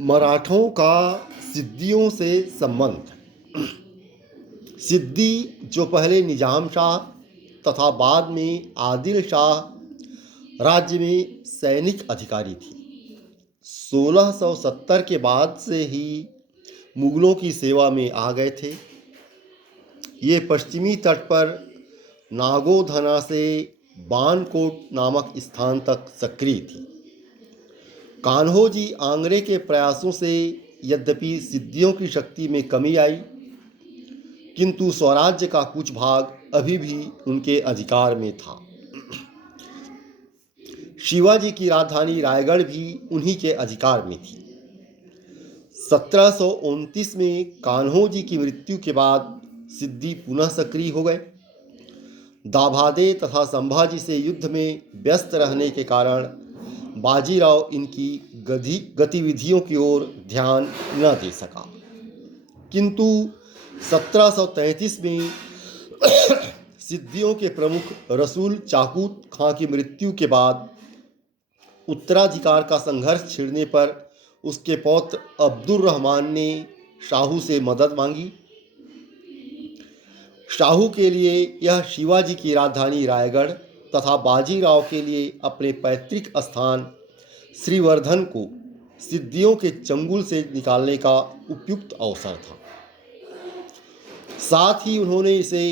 मराठों का सिद्दियों से संबंध। सिद्दी जो पहले निजाम शाह तथा बाद में आदिल शाह राज्य में सैनिक अधिकारी थी। 1670 के बाद से ही मुगलों की सेवा में आ गए थे। ये पश्चिमी तट पर नागोधना से बानकोट नामक स्थान तक सक्रिय थी। कान्होजी आंग्रे के प्रयासों से यद्यपि सिद्दियों की शक्ति में कमी आई, किंतु स्वराज्य का कुछ भाग अभी भी उनके अधिकार में था। शिवाजी की राजधानी रायगढ़ भी उन्हीं के अधिकार में थी। 1729 में कान्होजी की मृत्यु के बाद सिद्दी पुनः सक्रिय हो गए। दाभादे तथा संभाजी से युद्ध में व्यस्त रहने के कारण बाजीराव इनकी गतिविधियों की ओर ध्यान न दे सका, किंतु 1733 में सिद्दियों के प्रमुख रसूल चाकूत खां की मृत्यु के बाद उत्तराधिकार का संघर्ष छिड़ने पर उसके पौत्र अब्दुर रहमान ने शाहू से मदद मांगी। शाहू के लिए यह शिवाजी की राजधानी रायगढ़ तथा बाजीराव के लिए अपने पैतृक स्थान श्रीवर्धन को सिद्दियों के चंगुल से निकालने का उपयुक्त अवसर था। साथ ही उन्होंने इसे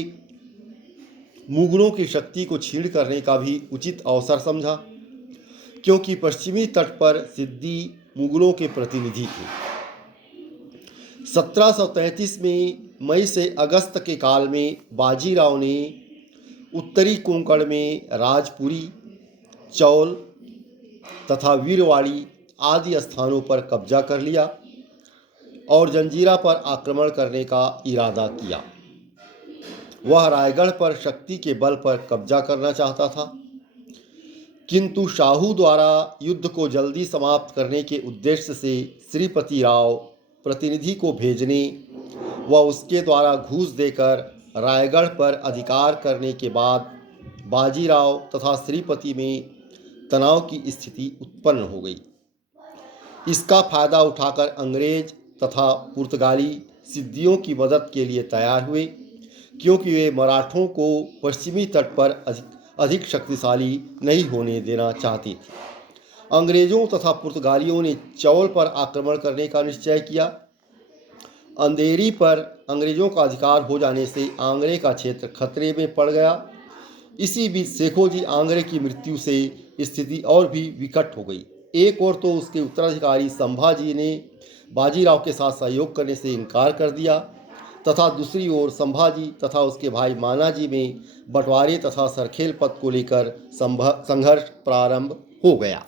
मुगलों की शक्ति को छीण करने का भी उचित अवसर समझा, क्योंकि पश्चिमी तट पर सिद्दी मुगलों के प्रतिनिधि थे। 1733 में मई से अगस्त के काल में बाजीराव ने उत्तरी कोंकण में राजपुरी, चौल तथा वीरवाड़ी आदि स्थानों पर कब्जा कर लिया और जंजीरा पर आक्रमण करने का इरादा किया। वह रायगढ़ पर शक्ति के बल पर कब्जा करना चाहता था, किंतु शाहू द्वारा युद्ध को जल्दी समाप्त करने के उद्देश्य से श्रीपति राव प्रतिनिधि को भेजने व उसके द्वारा घूस देकर रायगढ़ पर अधिकार करने के बाद बाजीराव तथा श्रीपति में तनाव की स्थिति उत्पन्न हो गई। इसका फायदा उठाकर अंग्रेज तथा पुर्तगाली सिद्दियों की मदद के लिए तैयार हुए, क्योंकि वे मराठों को पश्चिमी तट पर अधिक शक्तिशाली नहीं होने देना चाहते थे। अंग्रेजों तथा पुर्तगालियों ने चौल पर आक्रमण करने का निश्चय किया। अंधेरी पर अंग्रेजों का अधिकार हो जाने से आंग्रे का क्षेत्र खतरे में पड़ गया। इसी बीच शेखोजी आंग्रे की मृत्यु से स्थिति और भी विकट हो गई। एक ओर तो उसके उत्तराधिकारी संभाजी ने बाजीराव के साथ सहयोग करने से इनकार कर दिया, तथा दूसरी ओर संभाजी तथा उसके भाई मानाजी में बंटवारे तथा सरखेल पद को लेकर संघर्ष प्रारंभ हो गया।